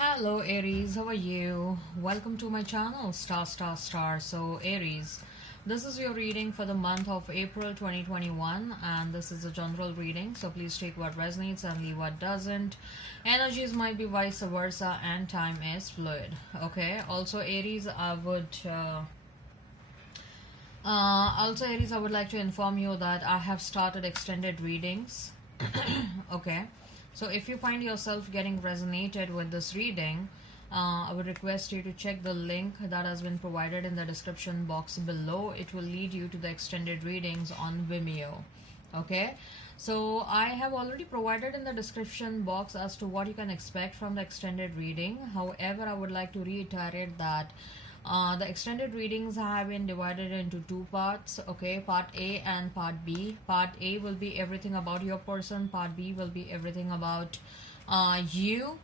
Hello Aries, how are you? Welcome to my channel Star Star Star. So Aries, this is your reading for the month of April 2021 and this is a general reading, so please take what resonates and leave what doesn't. Energies might be vice versa and time is fluid. Okay, also Aries, I would like to inform you that I have started extended readings. Okay, so if you find yourself getting resonated with this reading, I would request you to check the link that has been provided in the description box below. It will lead you to the extended readings on Vimeo. Okay, so I have already provided in the description box as to what you can expect from the extended reading. However, I would like to reiterate that the extended readings have been divided into two parts. Okay, part A and part B. Part A will be everything about your person, part B will be everything about you.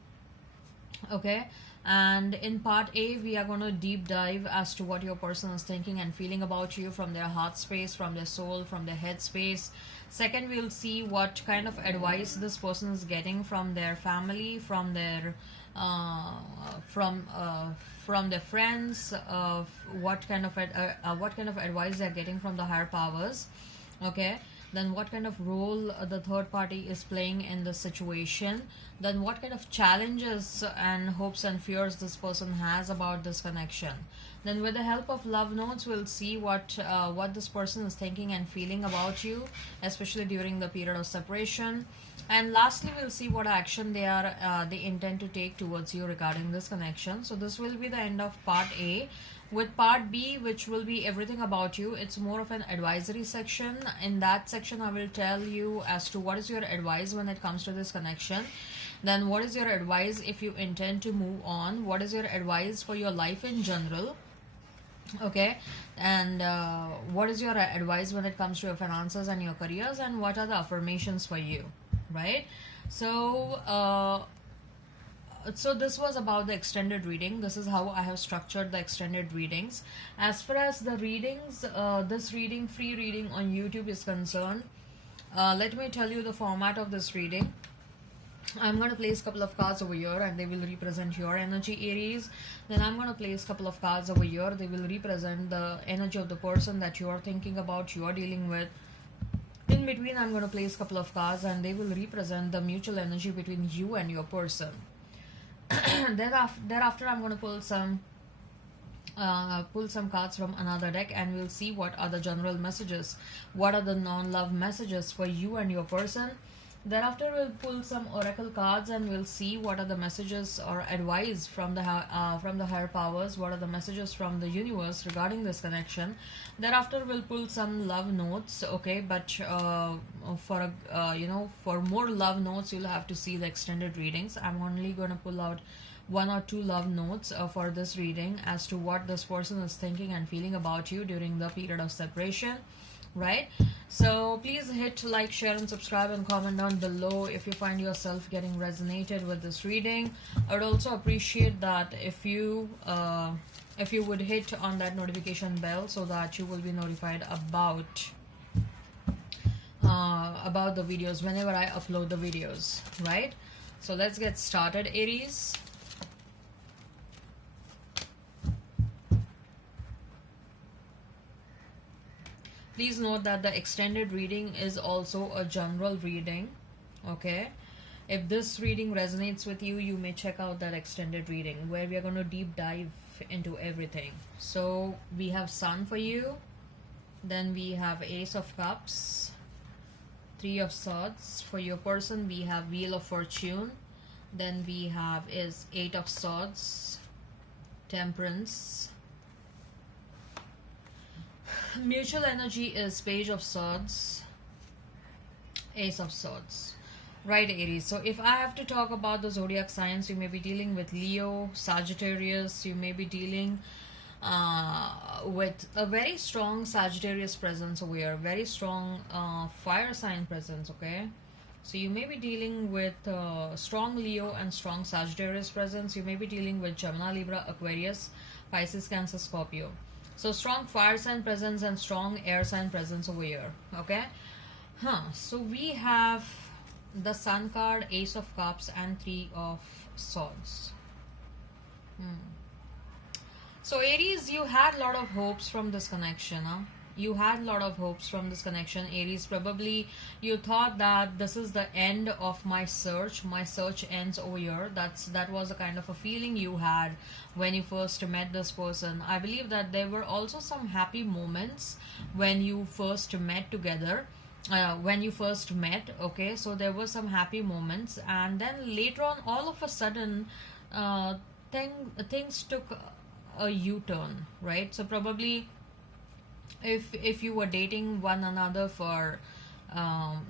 Okay, and in part A we are going to deep dive as to what your person is thinking and feeling about you from their heart space, from their soul, from their head space. Second, we'll see what kind of advice this person is getting from their family, from their from their friends, what kind of advice they're getting from the higher powers. Okay, then what kind of role the third party is playing in the situation, then what kind of challenges and hopes and fears this person has about this connection. Then with the help of love notes, we'll see what this person is thinking and feeling about you, especially during the period of separation. And lastly, we'll see what action they intend to take towards you regarding this connection. So this will be the end of part A. With part B, which will be everything about you, it's more of an advisory section. In that section, I will tell you as to what is your advice when it comes to this connection. Then what is your advice if you intend to move on? What is your advice for your life in general? Okay, and what is your advice when it comes to your finances and your careers, and what are the affirmations for you, right? So this was about the extended reading. This is how I have structured the extended readings. As far as the readings, this reading, free reading on YouTube is concerned, let me tell you the format of this reading. I'm going to place a couple of cards over here and they will represent your energy, Aries. Then I'm going to place a couple of cards over here. They will represent the energy of the person that you are thinking about, you are dealing with. In between, I'm going to place a couple of cards and they will represent the mutual energy between you and your person. Thereafter, I'm going to pull some cards from another deck and we'll see what are the general messages, what are the non-love messages for you and your person. Thereafter, we'll pull some oracle cards and we'll see what are the messages or advice from the higher powers, what are the messages from the universe regarding this connection. Thereafter, we'll pull some love notes. Okay, but for more love notes, you'll have to see the extended readings. I'm only going to pull out one or two love notes for this reading as to what this person is thinking and feeling about you during the period of separation, right? So please hit like, share and subscribe and comment down below if you find yourself getting resonated with this reading. I would also appreciate that if you would hit on that notification bell so that you will be notified about the videos whenever I upload the videos, right? So let's get started, Aries. Please note that the extended reading is also a general reading. Okay, if this reading resonates with you, you may check out that extended reading where we are going to deep dive into everything. So we have Sun for you, then we have Ace of Cups, Three of Swords. For your person, we have Wheel of Fortune, then we have is Eight of Swords, Temperance. Mutual energy is Page of Swords, Ace of Swords, right, Aries? So if I have to talk about the zodiac signs, you may be dealing with Leo, Sagittarius. You may be dealing with a very strong Sagittarius presence over here, very strong fire sign presence. Okay, so you may be dealing with strong Leo and strong Sagittarius presence. You may be dealing with Gemini, Libra, Aquarius, Pisces, Cancer, Scorpio. So strong fire sign presence and strong air sign presence over here. Okay, so we have the Sun card, Ace of Cups and Three of Swords. So Aries, you had a lot of hopes from this connection, huh? You had a lot of hopes from this connection, Aries. Probably you thought that this is the end of my search. My search ends over here. That was a kind of a feeling you had when you first met this person. I believe that there were also some happy moments when you first met together. When you first met, okay, so there were some happy moments, and then later on, all of a sudden, uh, things took a U-turn, right? So probably if you were dating one another for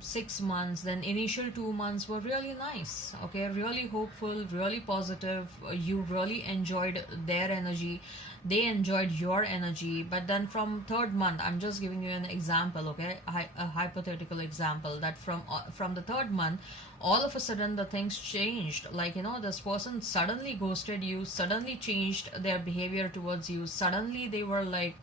6 months, then initial 2 months were really nice, okay, really hopeful, really positive. You really enjoyed their energy, they enjoyed your energy. But then from third month, I'm just giving you an example, okay, a hypothetical example, that from the third month, all of a sudden the things changed. Like, this person suddenly ghosted you, suddenly changed their behavior towards you, suddenly they were like,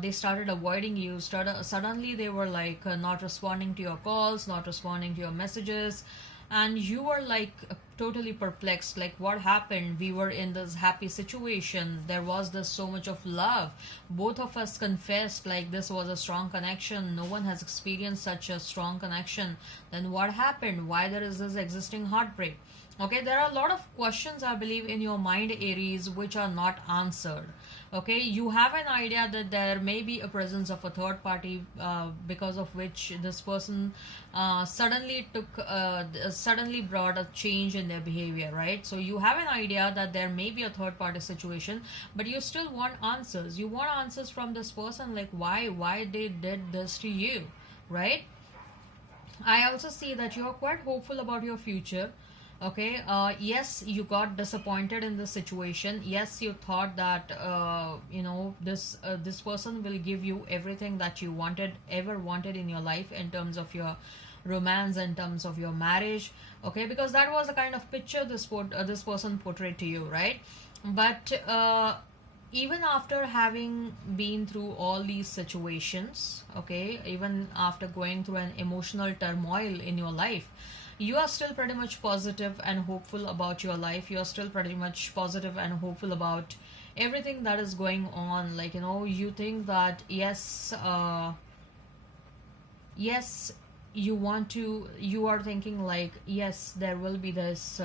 they started avoiding you. Suddenly they were like not responding to your calls, not responding to your messages, and you were like totally perplexed. Like, what happened? We were in this happy situation. There was this so much of love. Both of us confessed like this was a strong connection. No one has experienced such a strong connection. Then what happened? Why there is this existing heartbreak? Okay, there are a lot of questions, I believe, in your mind, Aries, which are not answered. Okay, you have an idea that there may be a presence of a third party, because of which this person suddenly brought a change in their behavior, right? So you have an idea that there may be a third party situation, but you still want answers. You want answers from this person, like why they did this to you, right? I also see that you are quite hopeful about your future. Okay, yes, you got disappointed in this situation. Yes, you thought that this person will give you everything that you ever wanted in your life, in terms of your romance, in terms of your marriage. Okay, because that was the kind of picture this person portrayed to you, right? But even after having been through all these situations, okay, even after going through an emotional turmoil in your life, you are still pretty much positive and hopeful about your life. You are still pretty much positive and hopeful about everything that is going on. Like, you think that yes, you are thinking like, yes, there will be this,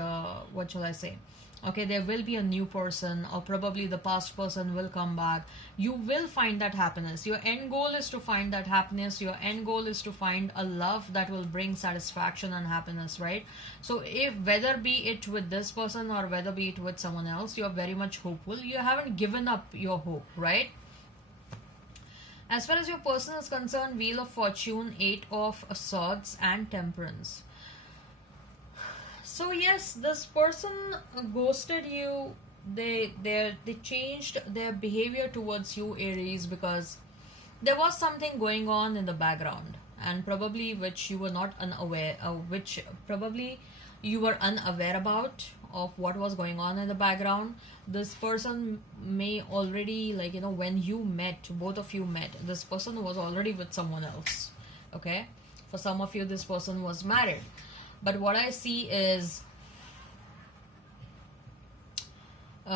what shall I say, okay, there will be a new person, or probably the past person will come back. You will find that happenness. Your end goal is to find that happiness. Your end goal is to find a love that will bring satisfaction and happiness, right? So if, whether be it with this person or whether be it with someone else, you're very much hopeful. You haven't given up your hope, right? As far as your person is concerned, Wheel of Fortune, 8 of Swords, and Temperance. So yes, this person ghosted you. They changed their behavior towards you, Aries, because there was something going on in the background, and probably which you were not unaware, which probably you were unaware about, of what was going on in the background. This person may already, like, when you met, both of you met, this person was already with someone else. Okay, for some of you, this person was married. But what I see is, they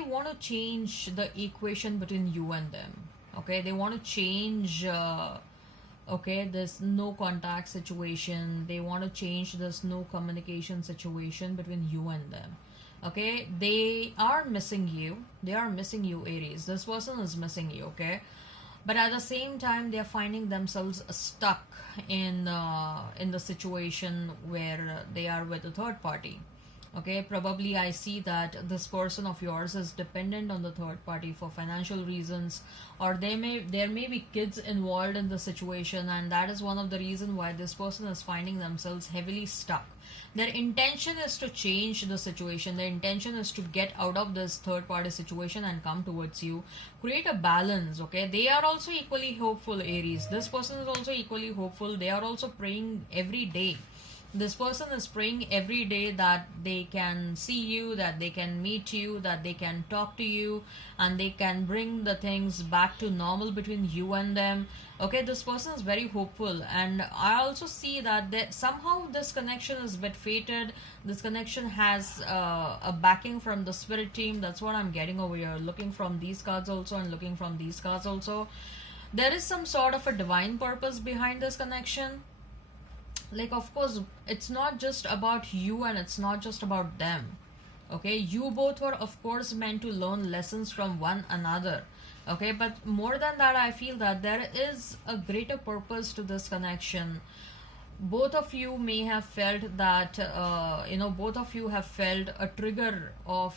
want to change the equation between you and them. Okay, they want to change, okay, this no contact situation. They want to change this no communication situation between you and them. Okay, they are missing you. They are missing you, Aries. This person is missing you. Okay, but at the same time, they are finding themselves stuck in the situation where they are with a third party. Okay, probably I see that this person of yours is dependent on the third party for financial reasons, or there may be kids involved in the situation, and that is one of the reason why this person is finding themselves heavily stuck. Their intention is to change the situation. Their intention is to get out of this third party situation and come towards you, create a balance. Okay, they are also equally hopeful, Aries. This person is also equally hopeful. They are also praying every day. This person is praying every day that they can see you, that they can meet you, that they can talk to you, and they can bring the things back to normal between you and them. Okay, this person is very hopeful, and I also see that somehow this connection is a bit fated. This connection has a backing from the spirit team. That's what I'm getting over here, looking from these cards also and looking from these cards also. There is some sort of a divine purpose behind this connection. Like, of course, it's not just about you and it's not just about them. Okay, you both were of course meant to learn lessons from one another. Okay, but more than that, I feel that there is a greater purpose to this connection. Both of you may have felt that both of you have felt a trigger of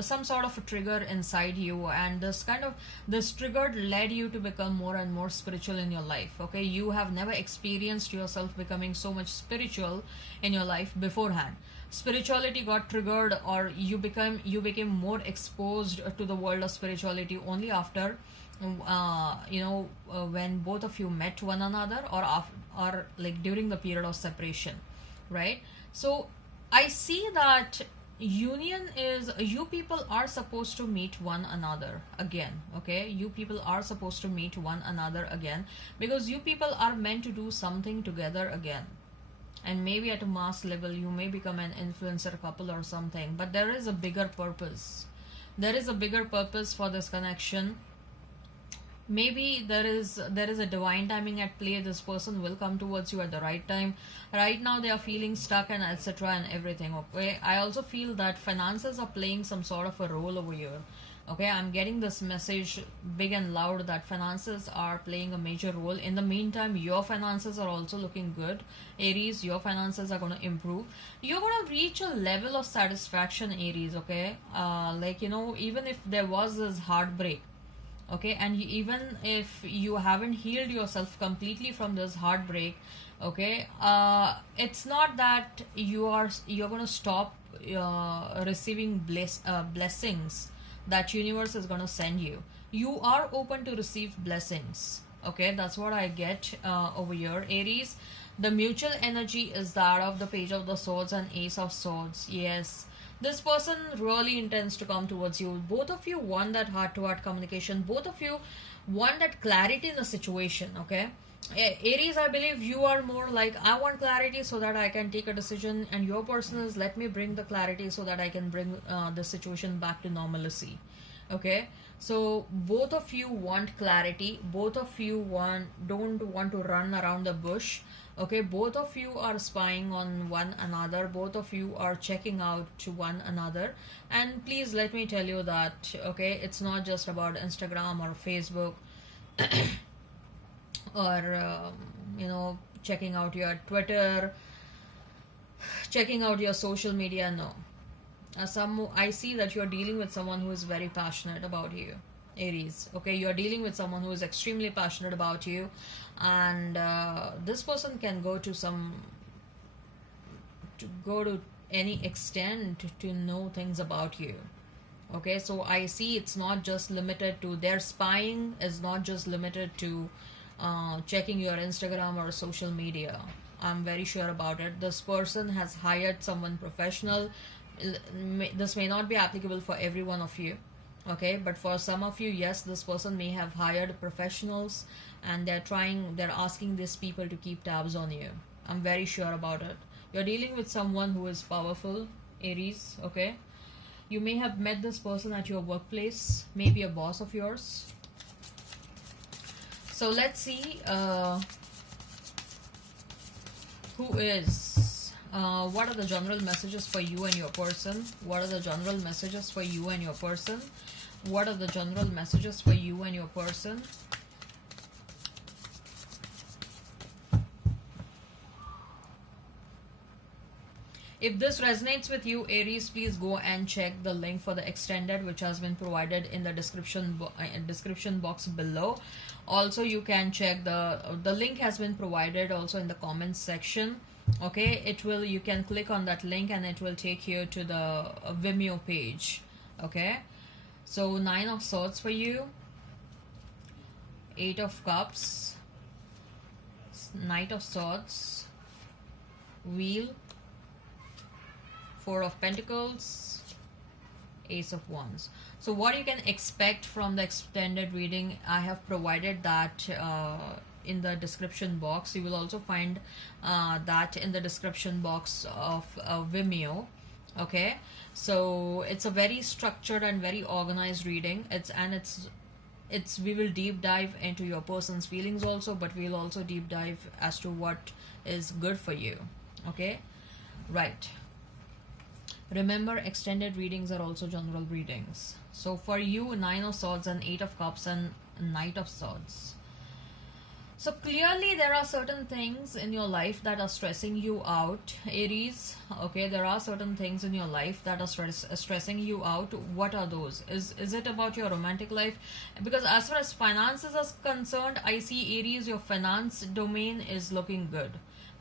some sort of a trigger inside you, and this trigger led you to become more and more spiritual in your life. Okay, you have never experienced yourself becoming so much spiritual in your life beforehand. Spirituality got triggered, or you became more exposed to the world of spirituality only after when both of you met one another, or like during the period of separation, right? So I see that union is, you people are supposed to meet one another again. Okay, you people are supposed to meet one another again, because you people are meant to do something together again. And maybe at a mass level you may become an influencer couple or something, but there is a bigger purpose. There is a bigger purpose for this connection. Maybe there is a divine timing at play. This person will come towards you at the right time. Right now they are feeling stuck and etc and everything. Okay, I also feel that finances are playing some sort of a role over here. Okay, I'm getting this message big and loud that finances are playing a major role. In the meantime, your finances are also looking good. Aries, your finances are going to improve. You're going to reach a level of satisfaction, Aries. Okay, even if there was this heartbreak, okay, and even if you haven't healed yourself completely from this heartbreak, okay, it's not that you're going to stop receiving blessings that universe is going to send you. You are open to receive blessings. Okay, that's what I get over here, Aries. The mutual energy is that of the Page of the Swords and Ace of Swords. Yes, this person really intends to come towards you. Both of you want that heart-to-heart communication. Both of you want that clarity in the situation. Okay, Aries, I believe you are more like, I want clarity so that I can take a decision, and your person is, let me bring the clarity so that I can bring the situation back to normalcy. Okay, so both of you want clarity. Both of you don't want to run around the bush. Okay, both of you are spying on one another. Both of you are checking out to one another. And please let me tell you that, okay, it's not just about Instagram or Facebook or checking out your Twitter, checking out your social media. No, I see that you're dealing with someone who is very passionate about you, Aries. Okay, you're dealing with someone who is extremely passionate about you, and this person can go to any extent to know things about you. Okay, so I see it's not just limited to their spying, is not just limited to checking your Instagram or social media. I'm very sure about it. This person has hired someone professional. This may not be applicable for every one of you, okay, but for some of you, yes, this person may have hired professionals, and they're asking these people to keep tabs on you. I'm very sure about it. You're dealing with someone who is powerful, Aries. Okay, you may have met this person at your workplace, maybe a boss of yours. So let's see what are the general messages for you and your person? What are the general messages for you and your person? What are the general messages for you and your person? If this resonates with you, Aries, please go and check the link for the extended, which has been provided in the description box below. Also, you can check the link has been provided also in the comments section. Okay, you can click on that link and it will take you to the Vimeo page. Okay, so 9 of Swords for you, 8 of Cups, Knight of Swords, Wheel, Four of Pentacles, Ace of Wands. So what you can expect from the extended reading, I have provided that in the description box. You will also find that in the description box of Vimeo. Okay, so it's a very structured and very organized reading. It's we will deep dive into your person's feelings also, but we'll also deep dive as to what is good for you. Okay, right. Remember, extended readings are also general readings. So for you, Nine of Swords and Eight of Cups and Knight of Swords. So clearly there are certain things in your life that are stressing you out, Aries. Okay, there are certain things in your life that are stressing you out. What are those? Is it about your romantic life? Because as far as finances are concerned, I see, Aries, your finance domain is looking good.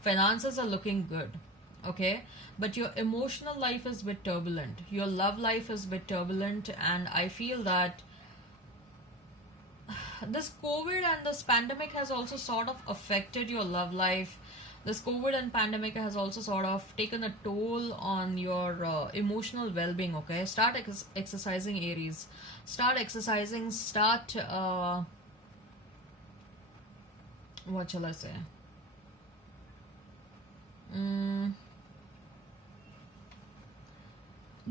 Finances are looking good. Okay, but your emotional life is a bit turbulent. Your love life is a bit turbulent, and I feel that this COVID and this pandemic has also sort of affected your love life. This COVID and pandemic has also sort of taken a toll on your emotional well-being. Okay, start exercising, Aries. Start exercising. Start what shall I say?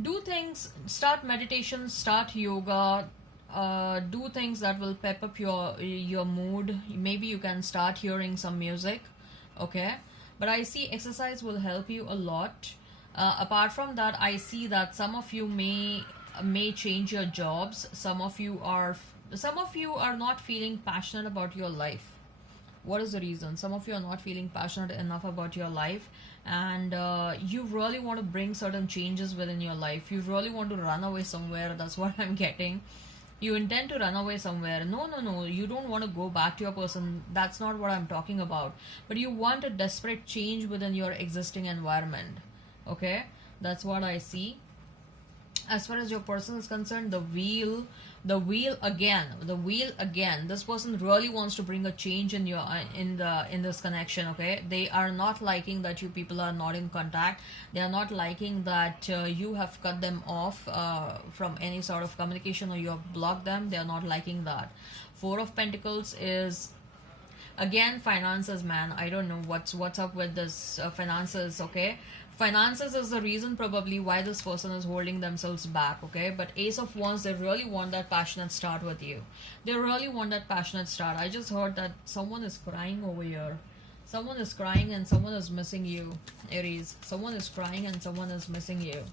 Do things. Start meditation. Start yoga. Do things that will pep up your mood. Maybe you can start hearing some music. Okay, but I see exercise will help you a lot. Apart from that, I see that some of you may change your jobs. Some of you are not feeling passionate about your life. What is the reason? Some of you are not feeling passionate enough about your life, and you really want to bring certain changes within your life. You really want to run away somewhere. That's what I'm getting. You intend to run away somewhere. No, you don't want to go back to your person. That's not what I'm talking about. But you want a desperate change within your existing environment. Okay, that's what I see. As far as your person is concerned, the wheel again. This person really wants to bring a change in your in this connection. Okay, they are not liking that you people are not in contact. They are not liking that you have cut them off from any sort of communication, or you have blocked them. They are not liking that. Four of Pentacles is again finances, man. I don't know what's up with this finances. Okay, finances is the reason probably why this person is holding themselves back. Okay, but Ace of Wands, they really want that passionate start with you. They really want that passionate start. I just heard that someone is crying over here. Someone is crying and someone is missing you, Aries. Someone is crying and someone is missing you.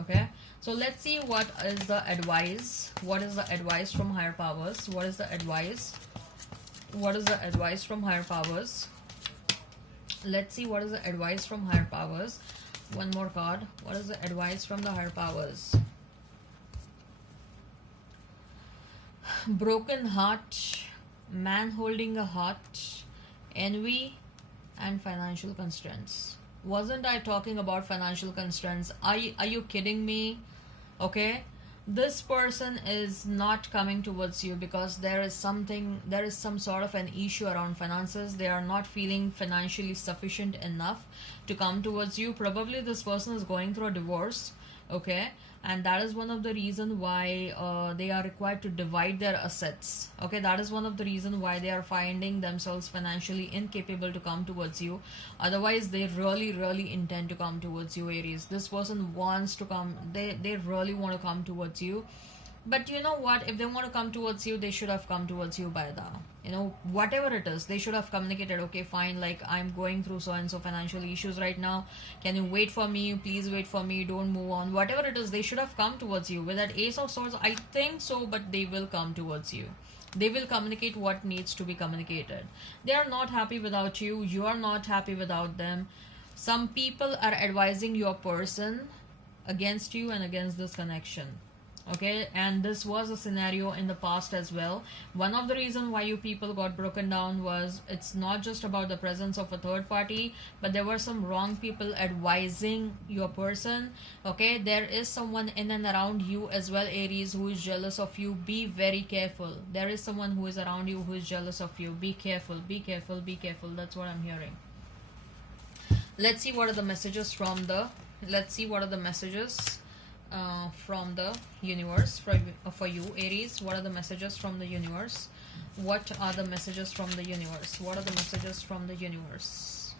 Okay, so let's see what is the advice. What is the advice from higher powers? What is the advice? What is the advice from higher powers? Let's see what is the advice from higher powers. One more card. What is the advice from the higher powers? Broken heart, man holding a heart, envy, and financial constraints. Wasn't I talking about financial constraints? Are you kidding me? Okay, this person is not coming towards you because there is some sort of an issue around finances. They are not feeling financially sufficient enough to come towards you. Probably this person is going through a divorce. Okay, and that is one of the reason why they are required to divide their assets. Okay, that is one of the reason why they are finding themselves financially incapable to come towards you. Otherwise, they really intend to come towards you, Aries. This person wants to come. They really want to come towards you. But you know what? If they want to come towards you, they should have come towards you by now. You know, whatever it is, they should have communicated, okay, fine, like I'm going through so and so financial issues right now. Can you wait for me? Please wait for me. Don't move on. Whatever it is, they should have come towards you. With that Ace of Swords, I think so, but they will come towards you. They will communicate what needs to be communicated. They are not happy without you. You are not happy without them. Some people are advising your person against you and against this connection. Okay, and this was a scenario in the past as well. One of the reasons why you people got broken down was it's not just about the presence of a third party, but there were some wrong people advising your person. Okay, there is someone in and around you as well, Aries, who is jealous of you. Be very careful. There is someone who is around you who is jealous of you. Be careful, be careful, be careful. That's what I'm hearing. Let's see what are the messages from the, let's see what are the messages from the universe for you, Aries. What are the messages from the universe? What are the messages from the universe? What are the messages from the universe?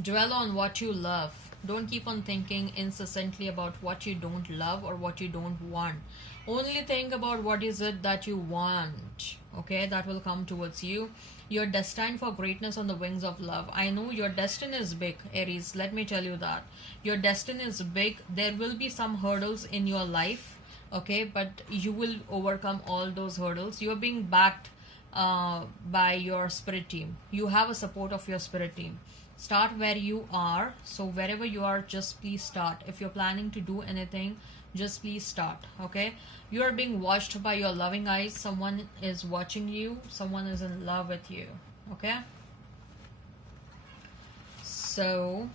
Dwell on what you love. Don't keep on thinking incessantly about what you don't love or what you don't want. Only think about what is it that you want. Okay, that will come towards you. You're destined for greatness on the wings of love. I know your destiny is big, Aries. Let me tell you that. Your destiny is big. There will be some hurdles in your life, okay, but you will overcome all those hurdles. You're being backed by your spirit team. You have a support of your spirit team. Start where you are. So wherever you are, just please start. If you're planning to do anything, just please start. Okay, you are being watched by your loving eyes. Someone is watching you. Someone is in love with you. Okay, so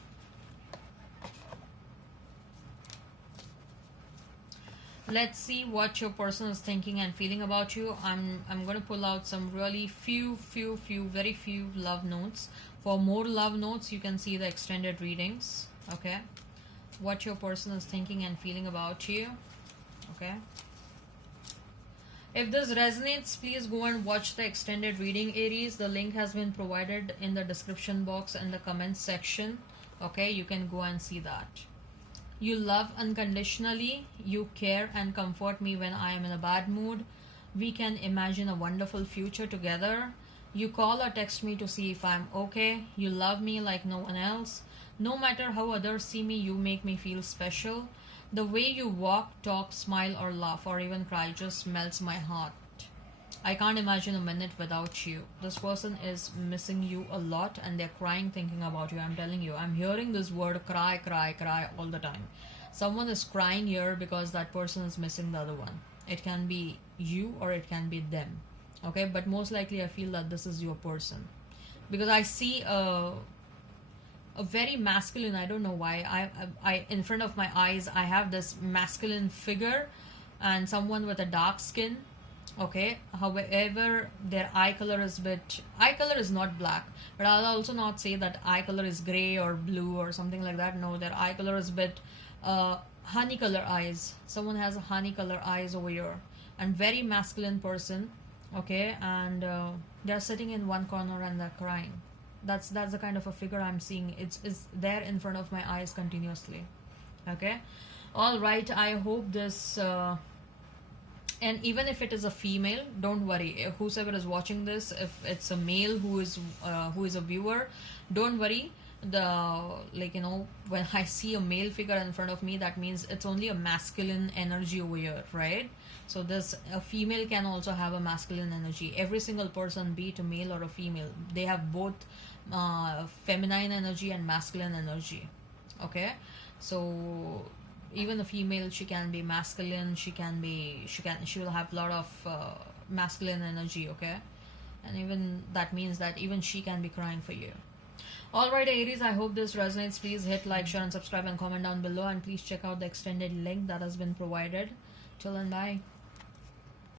let's see what your person is thinking and feeling about you. I'm going to pull out some really very few love notes. For more love notes, you can see the extended readings. Okay, what your person is thinking and feeling about you. Okay, if this resonates, please go and watch the extended reading, Aries. The link has been provided in the description box and the comments section. Okay, you can go and see that. You love unconditionally. You care and comfort me when I am in a bad mood. We can imagine a wonderful future together. You call or text me to see if I'm okay. You love me like no one else. No matter how others see me, you make me feel special. The way you walk, talk, smile, or laugh, or even cry just melts my heart. I can't imagine a minute without you. This person is missing you a lot and they're crying thinking about you. I'm telling you, I'm hearing this word cry, cry, cry all the time. Someone is crying here because that person is missing the other one. It can be you or it can be them. Okay, but most likely I feel that this is your person, because I see a very masculine, I don't know why, I in front of my eyes I have this masculine figure and someone with a dark skin. Okay, however their eye color is eye color is not black, but I'll also not say that eye color is gray or blue or something like that. No, their eye color is honey color eyes. Someone has honey color eyes over here, and very masculine person. Okay, and they're sitting in one corner and they're crying. That's the kind of a figure I'm seeing. It's there in front of my eyes continuously. Okay, all right, I hope this and even if it is a female, don't worry. Whoever is watching this, if it's a male who is a viewer, don't worry. When I see a male figure in front of me, that means it's only a masculine energy over here, right? So a female can also have a masculine energy. Every single person, be it a male or a female, they have both feminine energy and masculine energy. Okay, so even a female, she can be masculine. She will have a lot of masculine energy. Okay, and even that means that even she can be crying for you. Alright, Aries, I hope this resonates. Please hit like, share, and subscribe, and comment down below. And please check out the extended link that has been provided. Till then, bye.